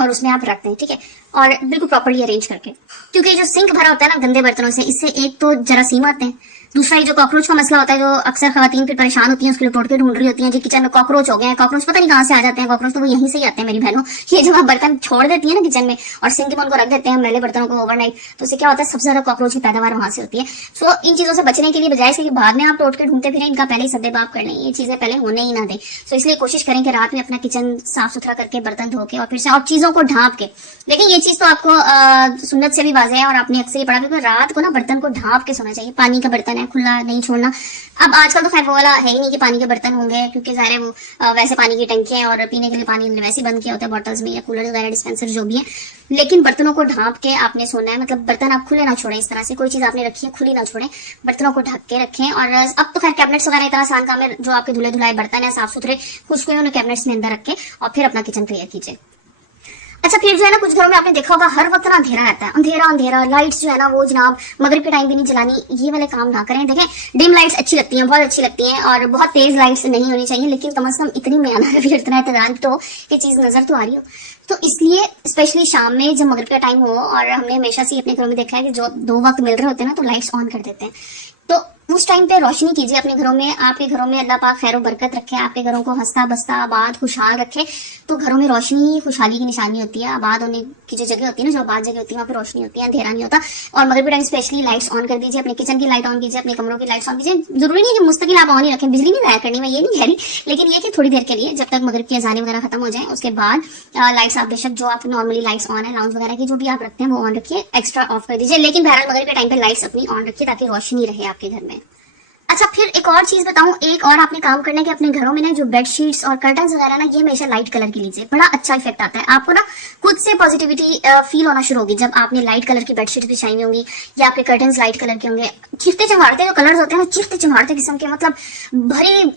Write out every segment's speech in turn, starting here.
और उसमें आप रखते हैं, ठीक है, और बिल्कुल प्रॉपर्ली अरेंज करके, क्योंकि जो सिंक भरा होता है ना गंदे बर्तनों से, इससे एक तो जरासीम आते हैं, दूसरा ये जो कॉकरोच का मसला होता है जो अक्सर खवातीन फिर परेशान होती हैं, उसके लिए टोटके ढूंढ रही होती हैं, जो किचन में कॉकरोच हो गए हैं, कॉकरोच पता नहीं कहाँ से आ जाते हैं, कॉकरोच तो वो यहीं से ही आते हैं मेरी बहनों। ये जब आप बर्तन छोड़ देती है ना किचन में और सिंक में उनको रख देते हैं मैले बर्तनों को ओवरनाइट, तो उससे क्या होता है सबसे ज्यादा कॉकरोच की पैदावार वहां से होती है। सो इन चीजों से बचने के लिए बजाय इसके बाद में आप टोटके ढूंढते फिर इनका पहले ही सद्देबाप कर लें, ये चीजें पहले होने ही ना दें। सो इसलिए कोशिश करें कि रात में अपना किचन साफ सुथरा करके बर्तन धो के और फिर से और चीजों को ढांप के, लेकिन ये चीज तो आपको सुन्नत से भी वाज़ेह है और आपने अक्सर ही पढ़ा कि रात को ना बर्तन को ढांप के सोना चाहिए। पानी का बर्तन है खुला नहीं छोड़ना। अब आजकल तो खैर वो वाला है ही नहीं कि पानी के बर्तन होंगे, क्योंकि ज़ाहिर है वो वैसे पानी की टंकियां और पीने के लिए पानी वैसे ही बंद किया होता है बॉटल्स में या कूलर वगैरह डिस्पेंसर जो भी है, लेकिन बर्तनों को ढांप के आपने सोना है। मतलब बर्तन आप खुले ना छोड़ें, इस तरह से कोई चीज आपने रखी है खुली ना छोड़ें, बर्तनों को ढक के रखें। और अब तो खैर कैबिनेट्स वगैरह इतना आसान काम है, जो आपके धुले धुलाए बर्तन है साफ सुथरे खुश्क हुए उन्हें कैबिनेट्स में अंदर रखें और फिर अपना किचन क्लियर कीजिए। अच्छा, फिर जो है ना कुछ घरों में आपने देखा होगा हर वक्त ना अंधेरा रहता है, अंधेरा अंधेरा, लाइट्स जो है ना वो जनाब मगरिब के टाइम भी नहीं जलानी, ये वाले काम ना करें। देखें डिम लाइट्स अच्छी लगती हैं, बहुत अच्छी लगती हैं और बहुत तेज लाइट्स नहीं होनी चाहिए, लेकिन कम से कम इतनी म्याना रवि इतना एतदाल तो ये चीज नजर तो आ रही हो। तो इसलिए स्पेशली शाम में जब मगरिब का टाइम हो, और हमने हमेशा से अपने घरों में देखा है कि जो 2 वक्त मिल रहे होते हैं ना तो लाइट्स ऑन कर देते हैं, तो उस टाइम पे रोशनी कीजिए अपने घरों में। आपके घरों में अल्लाह पाक खैर बरकत रखे, आपके घरों को हंसता बसता आबाद खुशहाल रखे। तो घरों में रोशनी खुशहाली की निशानी होती है। आबाद होने की जो जगह होती है ना, जो आबाद जगह होती है वहाँ पे रोशनी होती है, अंधेरा नहीं होता। और मगरिब टाइम स्पेशली लाइट्स ऑन कर दीजिए, अपने किचन की लाइट ऑन कीजिए, अपने कमरों की लाइट्स ऑन कीजिए। जरूरी नहीं है कि मुस्तकिल आप ऑन ही रखें, बिजली नहीं जाया करनी, मैं ये नहीं कह रही, लेकिन ये कि थोड़ी देर के लिए जब तक मगरिब की अज़ानें वगैरह खत्म हो जाए उसके बाद लाइट्स आप बेशक जो आप नॉर्मली लाइट्स ऑन है लाउंज वगैरह की जो भी आप रखते हैं वो ऑन रखिए, एक्स्ट्रा ऑफ कर दीजिए, लेकिन बहरहाल मगरिब के टाइम पे लाइट्स अपनी ऑन रखिए ताकि रोशनी रहे आपके घर में। अच्छा, फिर एक और चीज बताऊं, एक और आपने काम करना है कि अपने घरों में ना जो बेडशीट्स और कर्टन्स वगैरह ना ये हमेशा लाइट कलर की लीजिए, बड़ा अच्छा इफेक्ट आता है। आपको ना खुद से पॉजिटिविटी फील होना शुरू होगी जब आपने लाइट कलर की बेडशीट बिछाई होंगी या आपके कर्टन्स लाइट कलर के होंगे। चिफ्ते चमाड़ते जो कलर्स होते हैं ना, चिफ्ते चमाड़ते किस्म के, मतलब भरी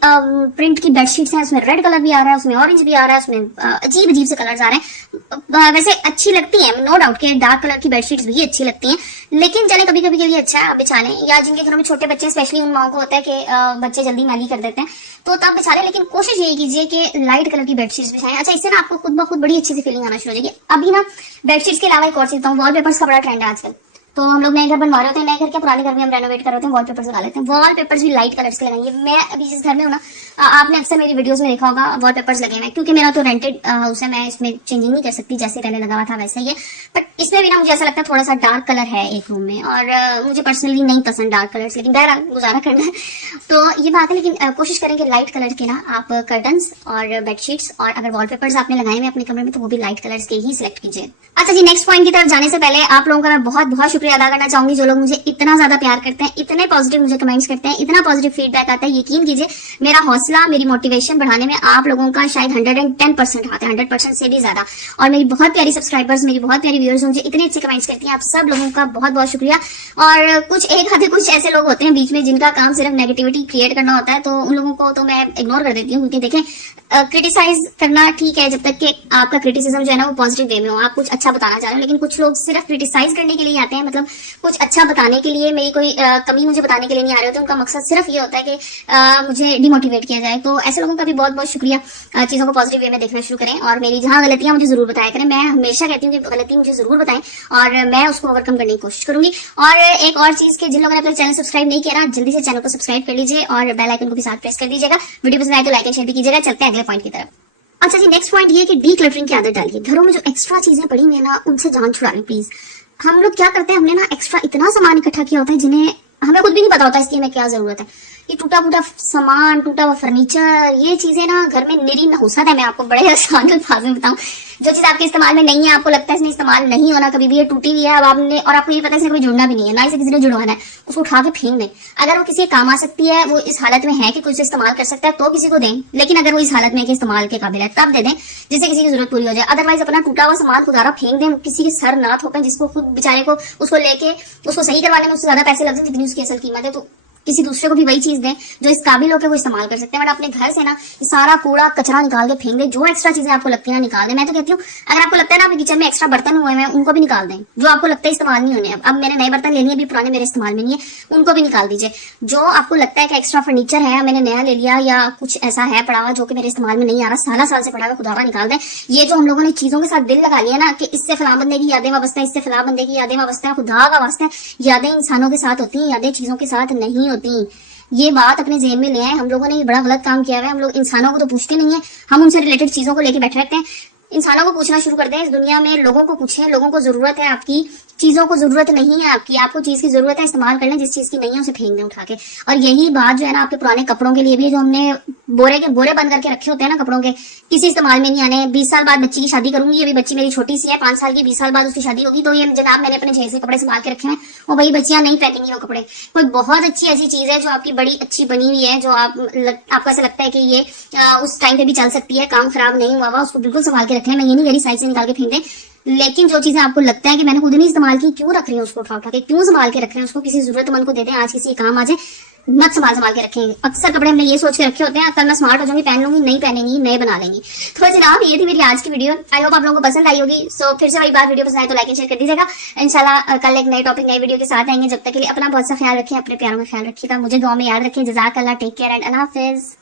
प्रिंट की बेडशीट्स हैं, उसमें रेड कलर भी आ रहा है, उसमें ऑरेंज भी आ रहा है, उसमें अजीब अजीब से कलर्स आ रहे हैं। वैसे अच्छी लगती है, नो डाउट के डार्क कलर की बेडशीट्स भी अच्छी लगती हैं, लेकिन चले कभी कभी के लिए अच्छा है आप बिछा लें, या जिनके घरों में छोटे बच्चे स्पेशली उन माओं को होता है कि बच्चे जल्दी मैली कर देते हैं तो तब बिछा लें, लेकिन कोशिश यही कीजिए कि लाइट कलर की बेडशीट्स बिछाएं। अच्छा, इससे ना आपको खुद ब खुद बड़ी अच्छी सी फीलिंग आना शुरू हो जाएगी। अभी ना बेडशीट्स के अलावा एक और चीज बताऊं, वॉलपेपर्स का बड़ा ट्रेंड है आजकल। तो हम लोग नए घर बनवा रहे होते हैं, नए घर क्या पुराने घर में हम रेनोवेट कर रहे होते हैं, वॉलपेपर्स लगा लेते हैं। वॉलपेपर्स भी लाइट कलर्स के लगाएंगे। मैं अभी जिस घर में हूँ ना, आपने अक्सर मेरी वीडियोस में देखा होगा वॉलपेपर्स लगे हुए, क्योंकि मेरा तो रेंटेड हाउस है, मैं इसमें चेंजिंग नहीं कर सकती, जैसे पहले लगा हुआ था वैसे ही है। बट इसमें भी ना मुझे ऐसा लगता है थोड़ा सा डार्क कलर है एक रूम में, और मुझे पर्सनली नहीं पसंद डार्क कलर्स, लेकिन बहरहाल गुजारा करना है तो ये बात है। लेकिन कोशिश करें कि लाइट कलर के ना आप कर्टन्स और बेडशीट्स और अगर वॉलपेपर्स आपने लगाए हुए अपने कमरे में तो वो भी लाइट कलर्स के ही सिलेक्ट कीजिए। अच्छा जी, नेक्स्ट पॉइंट की तरफ जाने से पहले आप लोगों का मैं बहुत बहुत शुक्रिया अदा करना चाहूंगी, जो लोग मुझे इतना ज्यादा प्यार करते हैं, इतने पॉजिटिव मुझे कमेंट्स करते हैं, इतना पॉजिटिव फीडबैक आता है। यकीन कीजिए मेरा हौसला, मेरी मोटिवेशन बढ़ाने में आप लोगों का शायद 110% हाथ है, 100% से भी ज्यादा। और मेरी बहुत प्यारी सब्सक्राइबर्स, मेरी बहुत प्यारी व्यूअर्स मुझे इतने अच्छे कमेंट्स करती हैं, आप सब लोगों का बहुत बहुत शुक्रिया। और कुछ एक आधे कुछ ऐसे लोग होते हैं बीच में जिनका काम सिर्फ नेगेटिविटी क्रिएट करना होता है, तो उन लोगों को तो मैं इग्नोर कर देती हूँ, क्योंकि देखें क्रिटिसाइज करना ठीक है जब तक कि आपका क्रिटिसिज्म जो है ना वो पॉजिटिव वे में हो, आप कुछ अच्छा बताना चाह रहे हो। लेकिन कुछ लोग सिर्फ क्रिटिसाइज करने के लिए आते हैं, मतलब कुछ अच्छा बताने के लिए, मेरी कोई कमी मुझे बताने के लिए नहीं आ रहे होते। उनका मकसद सिर्फ ये होता है कि मुझे डिमोटिवेट किया जाए। तो ऐसे लोगों का भी बहुत बहुत शुक्रिया। चीजों को पॉजिटिव वे में देखना शुरू करें और मेरी जहां गलतियां मुझे जरूर बताया करें। मैं हमेशा कहती हूँ कि गलती मुझे जरूर बताएं और मैं उसको ओवरकम करने की कोशिश करूंगी। और एक और चीज के जिन लोगों ने अपना चैनल सब्सक्राइब नहीं किया, जल्दी से चैनल को सब्सक्राइब कर लीजिए और बेल आइकन को भी साथ प्रेस कर दीजिएगा। वीडियो पसंद आए तो लाइक एंड शेयर भी कीजिएगा। चलते हैं अगले पॉइंट की तरफ। अच्छा जी, नेक्स्ट पॉइंट ये कि डी क्लटरिंग की आदत डालिए। घरों में जो एक्स्ट्रा चीजें पड़ी हुई है ना, उनसे जान छुड़ा लें प्लीज। हम लोग क्या करते हैं, हमने ना एक्स्ट्रा इतना सामान इकट्ठा किया होता है जिन्हें हमें खुद भी नहीं पता होता इसकी हमें क्या जरूरत है। ये टूटा फूटा सामान, टूटा हुआ फर्नीचर, ये चीजें ना घर में निरी नहुसत है। मैं आपको बड़े आसान अल्फाज में बताऊं, जो चीज आपके इस्तेमाल में नहीं है, आपको लगता है इसने इस्तेमाल नहीं होना कभी भी, ये टूटी हुई है, अब आपने और आपको ये पता है इसने कभी जुड़ना भी नहीं है, ना इसे किसी ने जुड़वाना है, उसको उठा के फेंक दें। अगर वो किसी काम आ सकती है, वो इस हालत में है कि कुछ इस्तेमाल कर सकता है तो किसी को दें, लेकिन अगर वो इस हालत में कि इस्तेमाल के काबिल है तब दे दें जिससे किसी की जरूरत पूरी हो जाए। अदरवाइज अपना टूटा हुआ सामान खुदारा फेंक दें, किसी के सर ना थोपें, जिसको खुद बेचारे को उसको लेके उसको सही करवाने में उससे ज्यादा पैसे लग जाए जितनी उसकी असल कीमत है। तो किसी दूसरे को भी वही चीज दें जो इस काबिल हो के वो इस्तेमाल कर सकते हैं। बट अपने घर से ना ये सारा कूड़ा कचरा निकाल के फेंक दें, जो एक्स्ट्रा चीजें आपको लगती है ना निकाल दें। मैं तो कहती हूँ अगर आपको लगता है ना आपके किचन में एक्स्ट्रा बर्तन हुए हैं उनको भी निकाल दें, जो आपको लगता है इस्तेमाल नहीं होने। अब मैंने नए बर्तन ले लिए, अभी पुराने मेरे इस्तेमाल में नहीं है, उनको भी निकाल दीजिए। जो आपको लगता है कि एक्स्ट्रा फर्नीचर है मैंने नया ले लिया या कुछ ऐसा है पड़ा हुआ जो कि मेरे इस्तेमाल में नहीं आ रहा, साल से पड़ा हुआ, खुदारा निकाल दें। ये जो हम लोगों ने चीजों के साथ दिल लगा लिया ना कि इससे फलां बंदे की यादें वाबस्ता है, इससे फलां बंदे की यादें वाबस्ता है, खुदा का वास्ता है, यादें इंसानों के साथ होती हैं, यादें चीजों के साथ नहीं होती। ये बात अपने ज़हन में ले आए। हम लोगों ने ये बड़ा गलत काम किया है। हम लोग इंसानों को तो पूछते नहीं है, हम उनसे रिलेटेड चीजों को लेके बैठे रहते हैं। इंसानों को पूछना शुरू कर दें। इस दुनिया में लोगों को पूछें, लोगों को जरूरत है आपकी, चीजों को जरूरत नहीं है आपकी। आपको चीज की जरूरत है, इस्तेमाल कर लें, जिस चीज की नहीं है उसे फेंक दें उठा के। और यही बात जो है ना आपके पुराने कपड़ों के लिए भी, जो हमने बोरे के बोरे बंद करके रखे होते हैं ना कपड़ों के, किसी इस्तेमाल में नहीं आने। 20 साल बाद बच्ची की शादी करूंगी, अभी बच्ची मेरी छोटी सी है 5 साल की, 20 साल बाद उसकी शादी होगी तो ये जनाब मैंने अपने जैसे कपड़े संभाल के रखे हैं, वो भाई बच्चियां नहीं फेंकेंगी वो कपड़े। कोई बहुत अच्छी ऐसी चीज है जो आपकी बड़ी अच्छी बनी हुई है, जो आपको ऐसा लगता है कि ये उस टाइम पे भी चल सकती है, काम खराब नहीं हुआ, उसको बिल्कुल संभाल के रखें। मैं ये नहीं कह रही साइड से निकाल के फेंक दें, लेकिन जो चीजें आपको लगता है कि मैंने खुद नहीं इस्तेमाल की, क्यों रख रही है उसको उठा के, क्यों संभाल के रख रहे हैं उसको, किसी जरूरतमंद को दे दें, आज किसी काम आ जाए, मत संभाल के रखें। अक्सर कपड़े हमने ये सोच के रखे होते हैं कल मैं स्मार्ट हो जाऊंगी, पहन लूंगी, नहीं पहनेंगी, नए बना लेंगी। तो जनाब ये थी मेरी आज की वीडियो। आई होप आप लोगों को पसंद आई होगी। सो फिर से वही बात, वीडियो पसंद आए तो लाइक एंड शेयर कर दीजिएगा। इंशाल्लाह कल एक नए टॉपिक नई वीडियो के साथ आएंगे। जब तक के लिए अपना बहुत सा ख्याल रखें, अपने प्यारों का ख्याल रखिएगा, मुझे दुआ में याद रखें। जज़ाकल्लाह, टेक केयर एंड अल्लाह हाफिज।